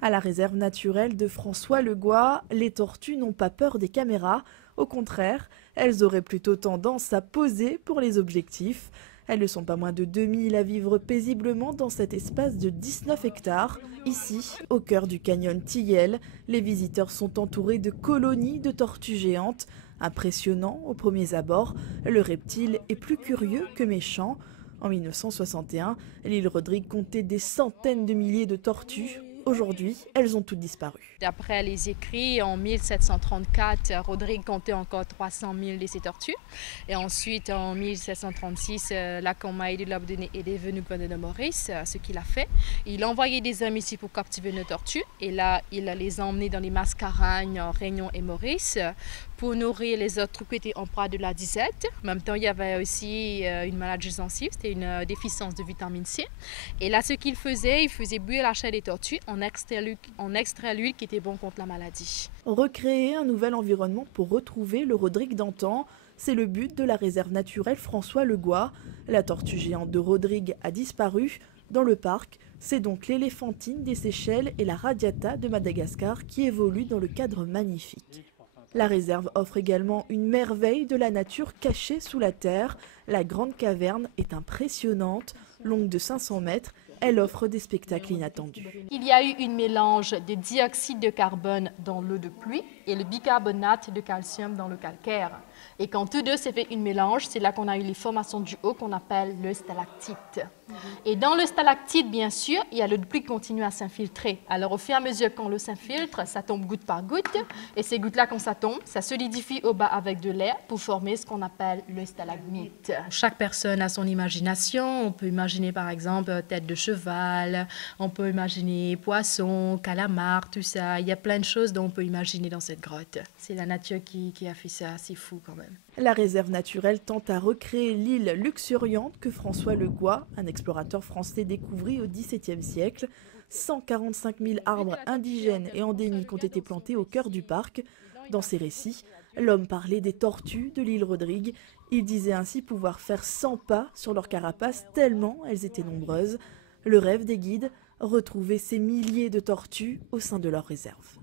À la réserve naturelle de François-le-Goât, les tortues n'ont pas peur des caméras. Au contraire, elles auraient plutôt tendance à poser pour les objectifs. Elles ne sont pas moins de 2000 à vivre paisiblement dans cet espace de 19 hectares. Ici, au cœur du canyon Tillel, les visiteurs sont entourés de colonies de tortues géantes. Impressionnant aux premiers abords, le reptile est plus curieux que méchant. En 1961, l'île Rodrigue comptait des centaines de milliers de tortues. Aujourd'hui, elles ont toutes disparu. D'après les écrits, en 1734, Rodrigue comptait encore 300 000 de ces tortues. Et ensuite, en 1736, la Compagnie de l'Ordonnée est devenue gouverneur de Maurice, ce qu'il a fait. Il a envoyé des hommes ici pour capturer nos tortues. Et là, il les a emmenés dans les Mascareignes, Réunion et Maurice pour nourrir les autres qui étaient en proie de la disette. En même temps, il y avait aussi une maladie sensible, c'était une déficience de vitamine C. Et là, ce qu'il faisait, il faisait bouillir la chair des tortues, en extrait l'huile qui était bon contre la maladie. Recréer un nouvel environnement pour retrouver le Rodrigue d'antan, c'est le but de la réserve naturelle François-le-Goât. La tortue géante de Rodrigue a disparu. Dans le parc, c'est donc l'éléphantine des Seychelles et la radiata de Madagascar qui évoluent dans le cadre magnifique. La réserve offre également une merveille de la nature cachée sous la terre. La grande caverne est impressionnante, longue de 500 mètres. Elle offre des spectacles inattendus. Il y a eu un mélange de dioxyde de carbone dans l'eau de pluie et le bicarbonate de calcium dans le calcaire. Et quand tous deux s'est fait un mélange, c'est là qu'on a eu les formations du haut qu'on appelle le stalactite. Et dans le stalactite, bien sûr, il y a l'eau de pluie qui continue à s'infiltrer. Alors au fur et à mesure qu'on l'eau s'infiltre, ça tombe goutte par goutte. Et ces gouttes-là, quand ça tombe, ça solidifie au bas avec de l'air pour former ce qu'on appelle le stalagmite. Chaque personne a son imagination. On peut imaginer par exemple tête de cheval, on peut imaginer poisson, calamar, tout ça. Il y a plein de choses dont on peut imaginer dans cette grotte. C'est la nature qui a fait ça, c'est fou quand même. La réserve naturelle tente à recréer l'île luxuriante que François-le-Goât, un explorateur français, découvrit au XVIIe siècle. 145 000 arbres indigènes et endémiques ont été plantés au cœur du parc. Dans ses récits, l'homme parlait des tortues de l'île Rodrigue. Il disait ainsi pouvoir faire 100 pas sur leur carapace tellement elles étaient nombreuses. Le rêve des guides, retrouver ces milliers de tortues au sein de leur réserve.